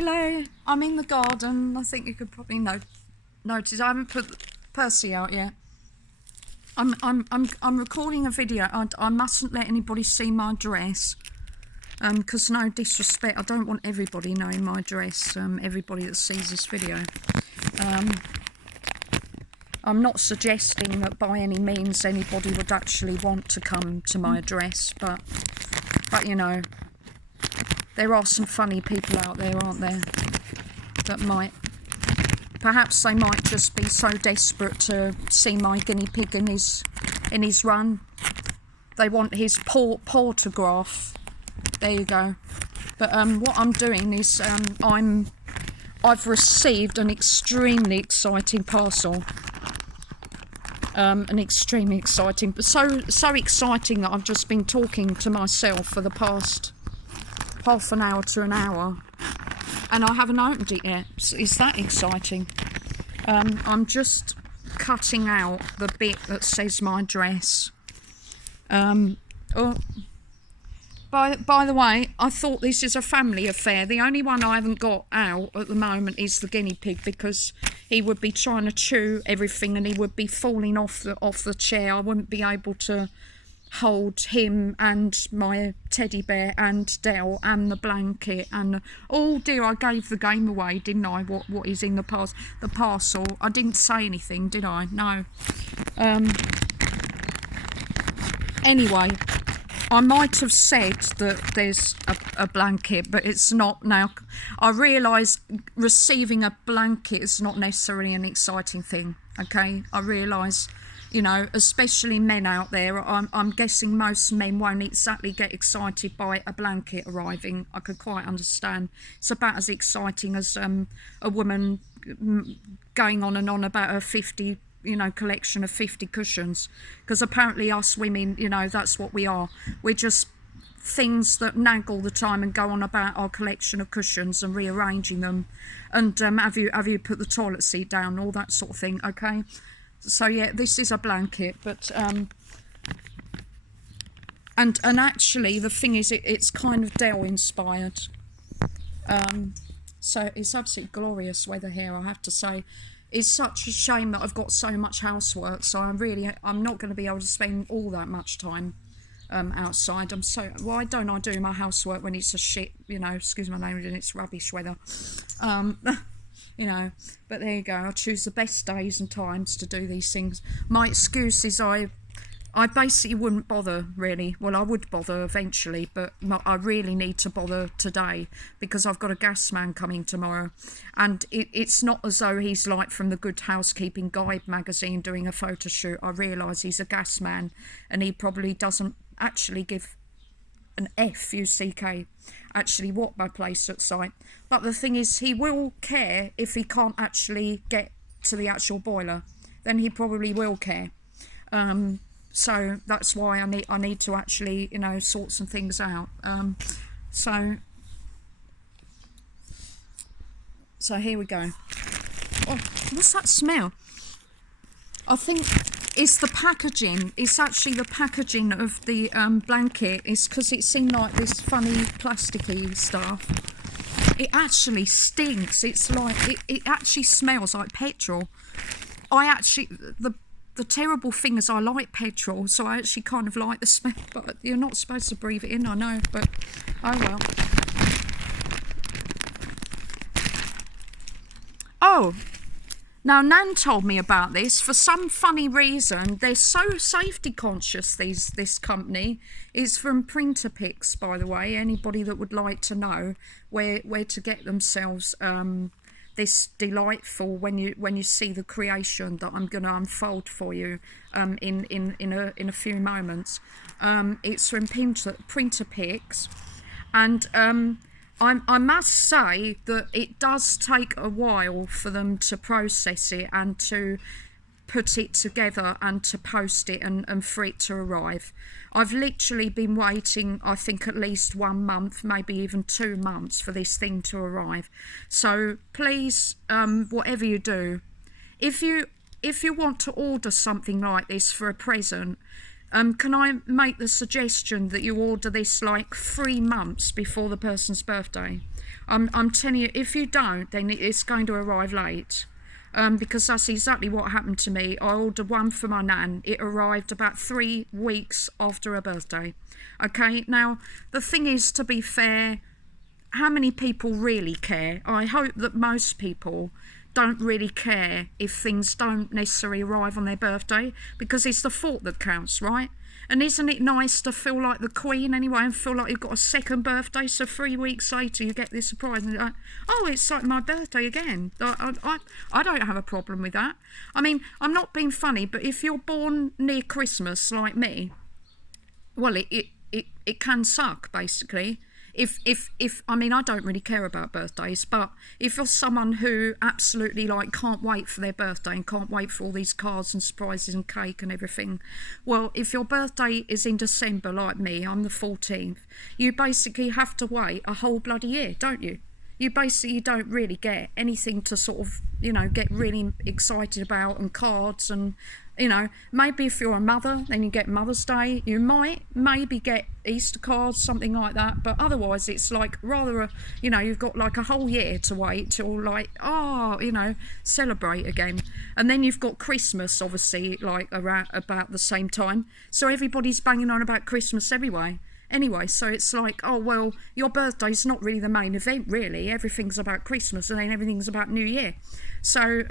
Hello, I'm in the garden. I think you could probably notice I haven't put Percy out yet. I'm recording a video. I mustn't let anybody see my dress, because no disrespect, I don't want everybody knowing my dress. Everybody that sees this video. I'm not suggesting that by any means anybody would actually want to come to my address, but you know, there are some funny people out there, aren't there, that might, perhaps they might just be so desperate to see my guinea pig in his run. They want his autograph. There you go. But what I'm doing is I've received an extremely exciting parcel. An extremely exciting, but so exciting that I've just been talking to myself for the past half an hour to an hour, and I haven't opened it yet. Is that exciting? I'm just cutting out the bit that says my address. By the way, I thought this is a family affair. The only one I haven't got out at the moment is the guinea pig, because he would be trying to chew everything and he would be falling off the chair. I wouldn't be able to hold him and my teddy bear and Dell and the blanket and oh dear, I gave the game away, didn't I? What is in the parcel? I didn't say anything, did I? No. Anyway, I might have said that there's a blanket, but it's not now. I realise receiving a blanket is not necessarily an exciting thing, okay? I realise, you know, especially men out there, I'm guessing most men won't exactly get excited by a blanket arriving. I could quite understand. It's about as exciting as a woman going on and on about her 50, you know, collection of 50 cushions, because apparently us women, you know, that's what we are. We're just things that nag all the time and go on about our collection of cushions and rearranging them, and have you put the toilet seat down, all that sort of thing, okay? So yeah, this is a blanket, but and actually the thing is, it's kind of Dell inspired. So it's absolutely glorious weather here, I have to say. It's such a shame that I've got so much housework, so I'm not going to be able to spend all that much time outside. Why don't I do my housework when it's a shit, you know, excuse my language, and it's rubbish weather, you know, but there you go. I choose the best days and times to do these things. My excuse is I basically wouldn't bother, really. Well, I would bother eventually, but I really need to bother today because I've got a gas man coming tomorrow, and it's not as though he's like from the Good Housekeeping Guide magazine doing a photo shoot. I realise he's a gas man, and he probably doesn't actually give an F-U-C-K actually what my place looks like. But the thing is, he will care if he can't actually get to the actual boiler. Then he probably will care. So that's why I need to actually, you know, sort some things out. So here we go. Oh, what's that smell? I think it's the packaging. It's actually the packaging of the blanket. It's because it's in like this funny plasticky stuff. It actually stinks. It's like it actually smells like petrol. The terrible thing is I like petrol, so I actually kind of like the smell, but you're not supposed to breathe it in, I know, but oh well. Oh, now Nan told me about this. For some funny reason, they're so safety conscious, this company. It's from Printer Picks, by the way. Anybody that would like to know where to get themselves this delightful, when you see the creation that I'm going to unfold for you in a few moments. It's from Printer Picks, and I must say that it does take a while for them to process it and to put it together and to post it and for it to arrive. I've literally been waiting, I think, at least 1 month, maybe even 2 months for this thing to arrive. So please, whatever you do, if you want to order something like this for a present, Can I make the suggestion that you order this like 3 months before the person's birthday? I'm telling you, if you don't, then it's going to arrive late. Because that's exactly what happened to me. I ordered one for my nan. It arrived about 3 weeks after her birthday. Okay, now the thing is, to be fair, how many people really care? I hope that most people don't really care if things don't necessarily arrive on their birthday, because it's the thought that counts, right? And isn't it nice to feel like the Queen anyway, and feel like you've got a second birthday? So 3 weeks later you get this surprise and you're like, oh, it's like my birthday again. I don't have a problem with that. I mean, I'm not being funny, but if you're born near Christmas like me, well, it can suck, basically. If I mean, I don't really care about birthdays, but if you're someone who absolutely like can't wait for their birthday and can't wait for all these cards and surprises and cake and everything, well, if your birthday is in December like me, I'm the 14th, you basically have to wait a whole bloody year, don't you? You basically don't really get anything to sort of, you know, get really excited about, and cards, and, you know, maybe if you're a mother, then you get Mother's Day. You might maybe get Easter cards, something like that, but otherwise it's like rather a, you know, you've got like a whole year to wait till like, oh, you know, celebrate again. And then you've got Christmas, obviously, like around about the same time, so everybody's banging on about Christmas anyway, so it's like, oh, well, your birthday's not really the main event, really. Everything's about Christmas, and then everything's about New Year. So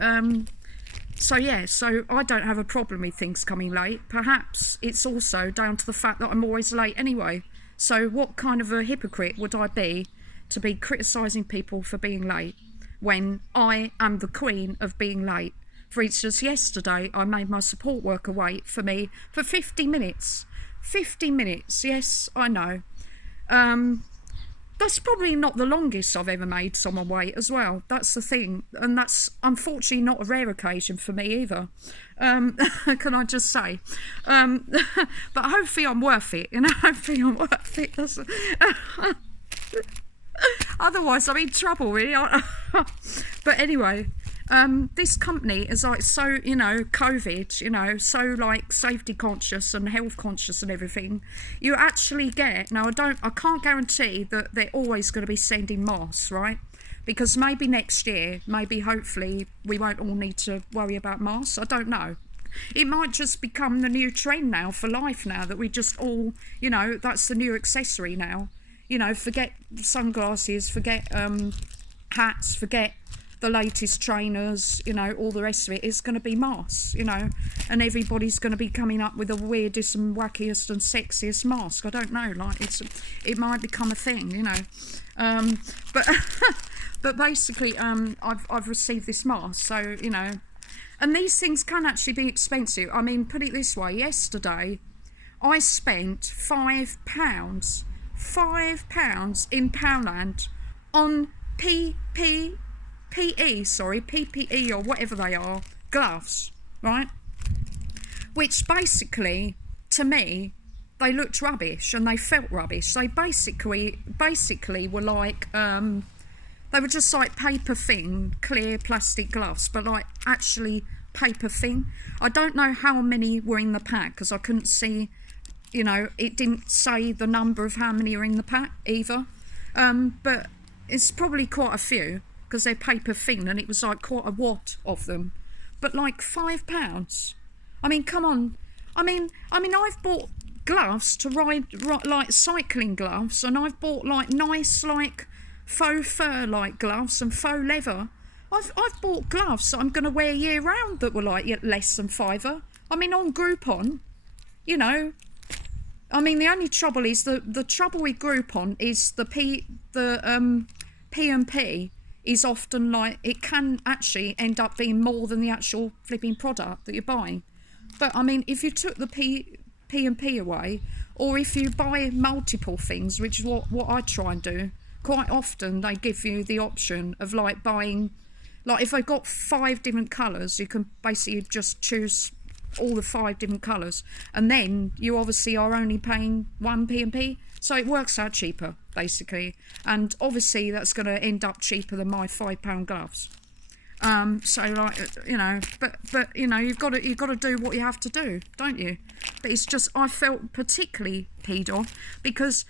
yeah, so I don't have a problem with things coming late. Perhaps it's also down to the fact that I'm always late anyway. So what kind of a hypocrite would I be to be criticising people for being late when I am the queen of being late? For instance, yesterday I made my support worker wait for me for 50 minutes. 50 minutes, yes, I know. That's probably not the longest I've ever made someone wait as well. That's the thing. And that's unfortunately not a rare occasion for me either. Can I just say? But hopefully I'm worth it. You know, hopefully I'm worth it. Otherwise I'm in trouble, really. But anyway, this company is like so, you know, COVID, you know, so like safety conscious and health conscious and everything. You actually get, now I can't guarantee that they're always going to be sending masks, right? Because maybe next year, maybe hopefully we won't all need to worry about masks. I don't know. It might just become the new trend now for life now, that we just all, you know, that's the new accessory now. You know, forget sunglasses, forget hats, forget the latest trainers, you know, all the rest of it. It's going to be masks, you know, and everybody's going to be coming up with the weirdest and wackiest and sexiest mask. I don't know, like it might become a thing, you know. But basically, I've received this mask, so, you know, and these things can actually be expensive. I mean, put it this way, yesterday I spent £5 in Poundland on PPE or whatever they are, gloves, right? Which basically, to me, they looked rubbish and they felt rubbish. They basically were like, they were just like paper thin, clear plastic gloves, but like actually paper thin. I don't know how many were in the pack because I couldn't see, you know, it didn't say the number of how many are in the pack either. But it's probably quite a few, because they're paper thin, and it was like quite a wad of them. But like £5. I mean, come on. I mean, I've bought gloves to ride like cycling gloves, and I've bought like nice like faux fur like gloves and faux leather. I've bought gloves that I'm going to wear year round that were like less than £5. I mean, on Groupon, you know. I mean, the only trouble is the trouble with Groupon is the P&P is often like, it can actually end up being more than the actual flipping product that you're buying. But I mean, if you took the P&P away, or if you buy multiple things, which is what I try and do, quite often they give you the option of like buying, like if they've got 5 different colours, you can basically just choose all the 5 different colours, and then you obviously are only paying one P&P, so it works out cheaper basically, and obviously that's going to end up cheaper than my £5 gloves. So like, you know, but you know, you've got to do what you have to do, don't you? But it's just, I felt particularly peed off because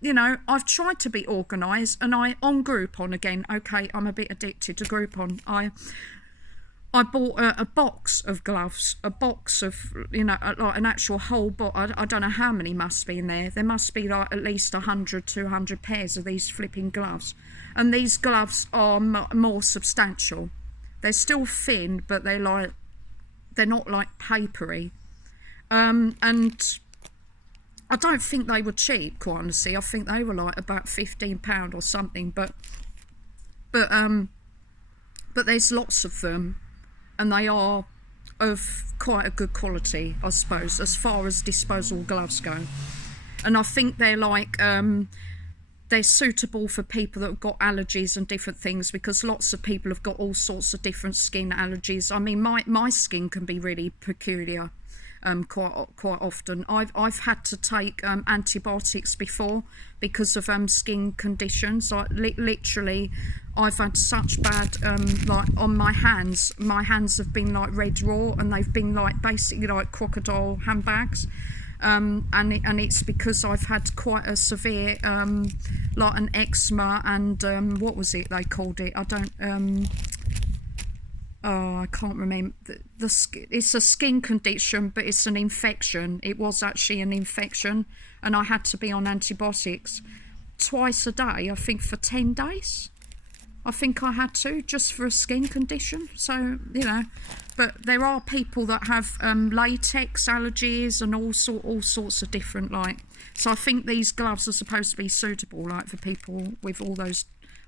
you know, I've tried to be organised, and on Groupon again. Okay, I'm a bit addicted to Groupon. I bought a box of gloves, a box of, you know, like an actual whole box. I don't know how many must be in there. There must be like at least 100, 200 pairs of these flipping gloves. And these gloves are more substantial. They're still thin, but they're not like papery. And I don't think they were cheap, quite honestly. I think they were like about £15 or something. But there's lots of them, and they are of quite a good quality, I suppose, as far as disposable gloves go. And I think they're like they're suitable for people that have got allergies and different things, because lots of people have got all sorts of different skin allergies. I mean, my skin can be really peculiar. Quite often. I've had to take antibiotics before because of skin conditions. Like literally, I've had such bad like on my hands. My hands have been like red raw, and they've been like basically like crocodile handbags. And it's because I've had quite a severe like an eczema and what was it they called it? I don't. Oh, I can't remember. It's a skin condition, but it's an infection. It was actually an infection, and I had to be on antibiotics twice a day, I think, for 10 days. I think I had to, just for a skin condition. So, you know, but there are people that have latex allergies and all sorts of different, like. So I think these gloves are supposed to be suitable, like, for people with all those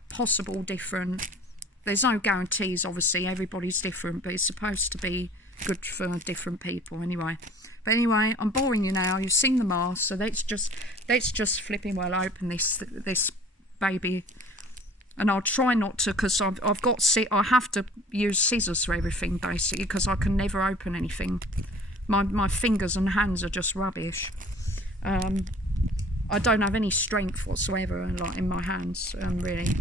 possible different. There's no guarantees, obviously, everybody's different, but it's supposed to be good for different people anyway. But anyway, I'm boring you now. You've seen the mask, so let's just flipping well open this baby. And I'll try not to, because I've got I have to use scissors for everything basically, because I can never open anything. My fingers and hands are just rubbish. I don't have any strength whatsoever, like in my hands, really.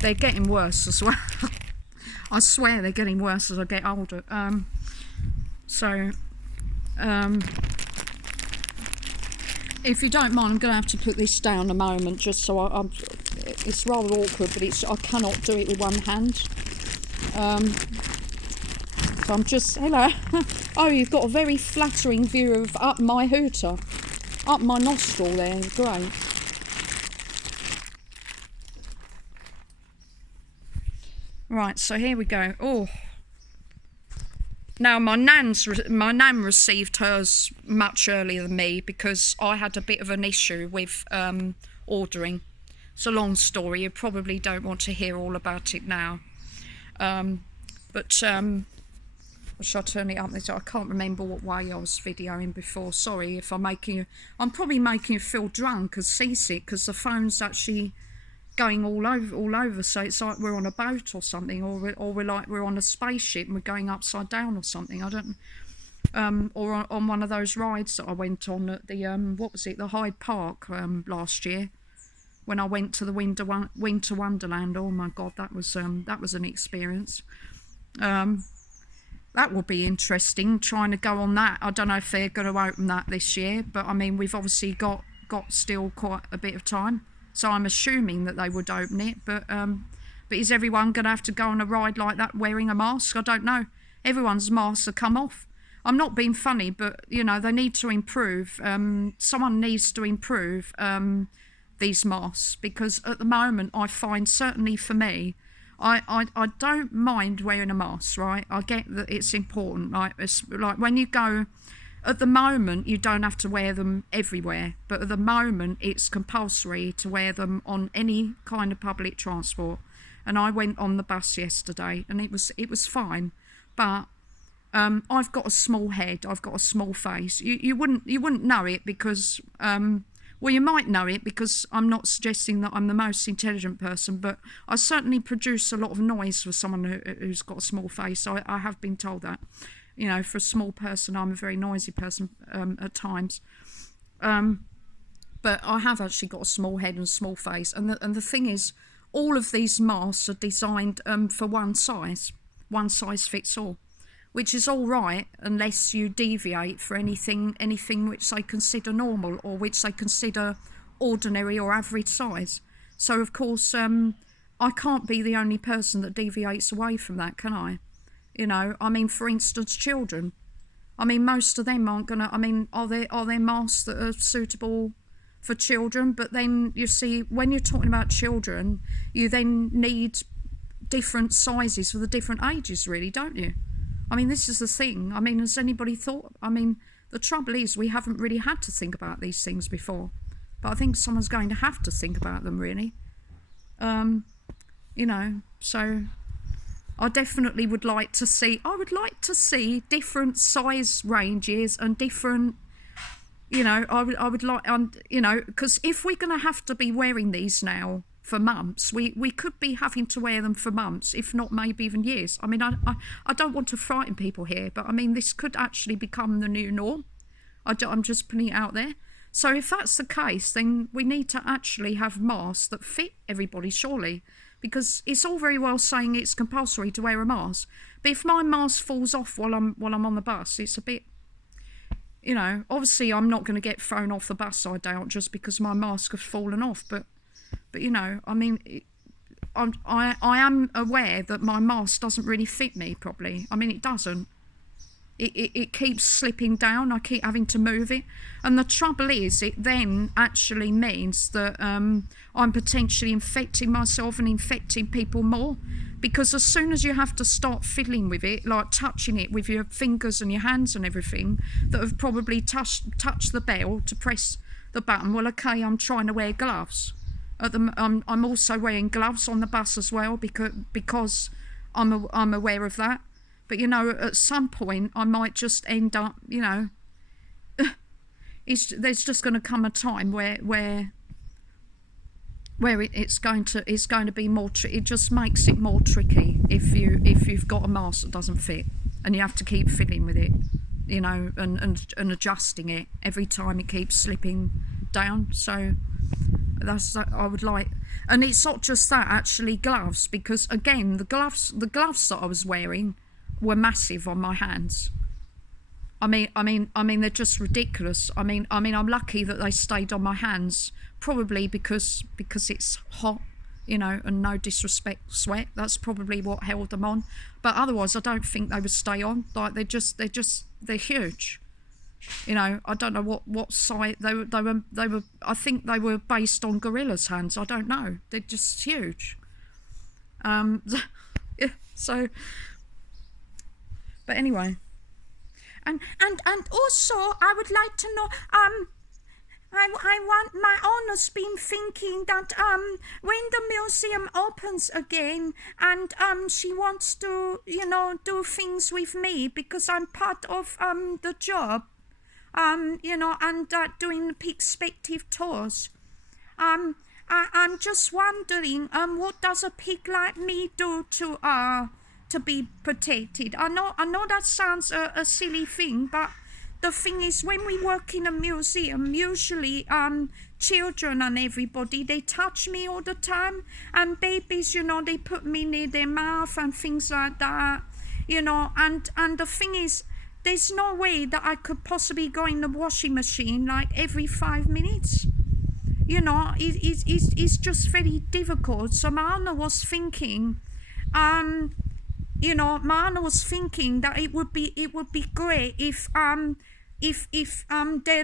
They're getting worse as well. I swear they're getting worse as I get older. If you don't mind, I'm going to have to put this down a moment, just so it's rather awkward, but I cannot do it with one hand. So I'm just, hello. Oh, you've got a very flattering view of up my hooter. Up my nostril there, great. Right, so here we go. Oh, now my nan received hers much earlier than me, because I had a bit of an issue with ordering. It's a long story. You probably don't want to hear all about it now. Shall I turn it up? I can't remember what way I was videoing before. Sorry if I'm probably making you feel drunk and seasick, because the phone's actually going all over. So it's like we're on a boat or something, or we're on a spaceship and we're going upside down or something. I don't. Or on one of those rides that I went on at the what was it? The Hyde Park last year, when I went to the Winter Wonderland. Oh my God, that was an experience. That will be interesting, trying to go on that. I don't know if they're going to open that this year, but I mean, we've obviously got still quite a bit of time, so I'm assuming that they would open it. But is everyone going to have to go on a ride like that wearing a mask? I don't know. Everyone's masks have come off. I'm not being funny, but you know, they need to improve. Someone needs to improve these masks, because at the moment I find, certainly for me, I don't mind wearing a mask, right? I get that it's important. Like, it's like when you go, at the moment you don't have to wear them everywhere, but at the moment it's compulsory to wear them on any kind of public transport. And I went on the bus yesterday, and it was fine, but I've got a small head, I've got a small face. You wouldn't know it, because well, you might know it, because I'm not suggesting that I'm the most intelligent person, but I certainly produce a lot of noise for someone who's got a small face. I have been told that, you know, for a small person, I'm a very noisy person at times. But I have actually got a small head and a small face. And the thing is, all of these masks are designed for one size fits all, which is all right unless you deviate for anything which they consider normal, or which they consider ordinary or average size. So of course I can't be the only person that deviates away from that, can I? You know, I mean, for instance, children. I mean, most of them aren't gonna. I mean, are there masks that are suitable for children? But then you see, when you're talking about children, you then need different sizes for the different ages, really, don't you? I mean, this is the thing. I mean, has anybody thought? I mean, the trouble is we haven't really had to think about these things before, but I think someone's going to have to think about them, really. You know, so I definitely would like to see. I would like to see different size ranges and different. You know, I would like, you know, because if we're going to have to be wearing these now for months, we could be having to wear them for months, if not maybe even years. I mean, I don't want to frighten people here, but I mean, this could actually become the new norm. I'm just putting it out there. So if that's the case, then we need to actually have masks that fit everybody, surely. Because it's all very well saying it's compulsory to wear a mask, but if my mask falls off while I'm on the bus, it's a bit, you know, obviously I'm not going to get thrown off the bus, I doubt, just because my mask has fallen off. But you know, I mean, I am aware that my mask doesn't really fit me properly. I mean, it doesn't. It keeps slipping down. I keep having to move it. And the trouble is, it then actually means that I'm potentially infecting myself and infecting people more. Because as soon as you have to start fiddling with it, like touching it with your fingers and your hands and everything, that have probably touched the bell to press the button, well, okay, I'm trying to wear gloves. I'm also wearing gloves on the bus as well because I'm aware of that. But, you know, at some point I might just end up, you know, there's just going to come a time where it's going to be more. It just makes it more tricky if you've got a mask that doesn't fit and you have to keep fiddling with it, you know, and adjusting it every time it keeps slipping down. So that's I would like, and it's not just that, actually, gloves, because again the gloves that I was wearing were massive on my hands. I mean they're just ridiculous. I mean I'm lucky that they stayed on my hands, probably because it's hot, you know, and no disrespect, sweat. That's probably what held them on. But otherwise I don't think they would stay on. Like they're huge. You know, I don't know what size they were. I think they were based on gorillas' hands. I don't know. They're just huge. Yeah, so. But anyway, and also I would like to know, I want, my owner's been thinking that when the museum opens again, and she wants to, you know, do things with me because I'm part of the job, you know, and doing the perspective tours. I'm just wondering, what does a pig like me do to be protected? I know that sounds a silly thing, but the thing is, when we work in a museum, usually children and everybody, they touch me all the time, and babies, you know, they put me near their mouth and things like that, you know, and the thing is, there's no way that I could possibly go in the washing machine like every 5 minutes. You know, it's just very difficult. So Mana was thinking, you know, Mana was thinking that it would be great if they're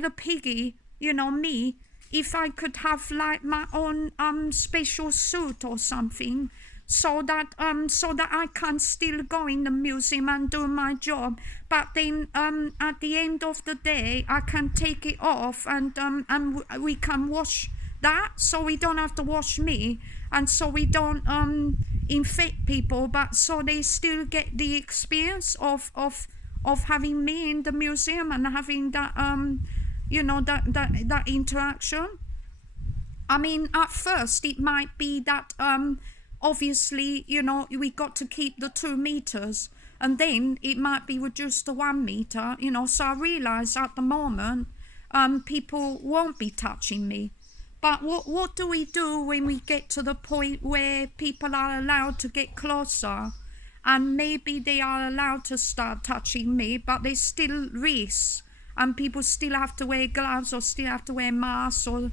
the piggy, you know, me, if I could have like my own special suit or something, so that I can still go in the museum and do my job, but then at the end of the day I can take it off and we can wash that, so we don't have to wash me, and so we don't infect people, but so they still get the experience of having me in the museum and having that you know, that interaction. I mean, at first it might be that obviously, you know, we got to keep the 2 meters, and then it might be reduced to 1 meter, you know. So I realise at the moment people won't be touching me. But what do we do when we get to the point where people are allowed to get closer, and maybe they are allowed to start touching me, but there's still risks, and people still have to wear gloves or still have to wear masks, or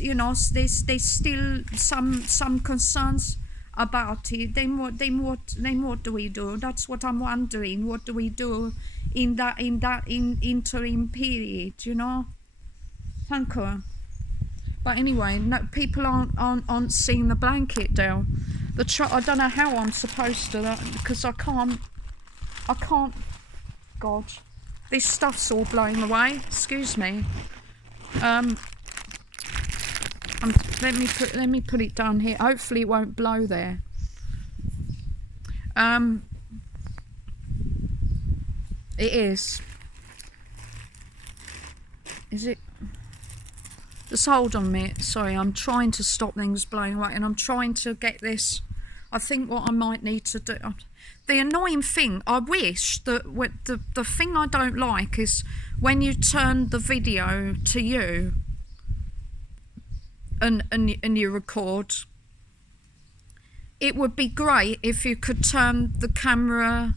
you know, there's still some concerns about it. Then what do we do? That's what I'm wondering. What do we do in that interim period? You know. Thank you. But anyway, no, people aren't seeing the blanket down. I don't know how I'm supposed to, because I can't. God, this stuff's all blowing away. Excuse me. Let me put it down here. Hopefully it won't blow there. It is. Is it? Just hold on a minute. Sorry, I'm trying to stop things blowing away, and I'm trying to get this. I think what I might need to do. The annoying thing, I wish that the thing I don't like is when you turn the video to you and you record. It would be great if you could turn the camera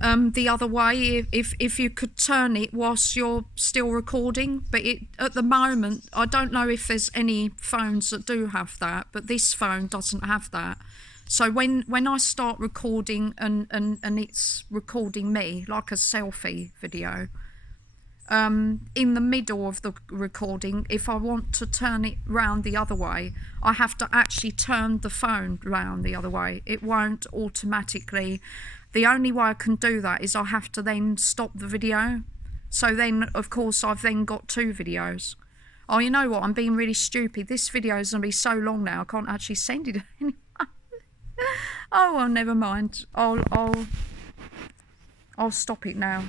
the other way, if you could turn it whilst you're still recording. But at the moment, I don't know if there's any phones that do have that, but this phone doesn't have that. So when I start recording and it's recording me like a selfie video, in the middle of the recording, if I want to turn it round the other way, I have to actually turn the phone round the other way. It won't automatically. The only way I can do that is I have to then stop the video. So then, of course, I've then got two videos. Oh, you know what? I'm being really stupid. This video is going to be so long now, I can't actually send it anymore. Oh, well, never mind. I'll stop it now.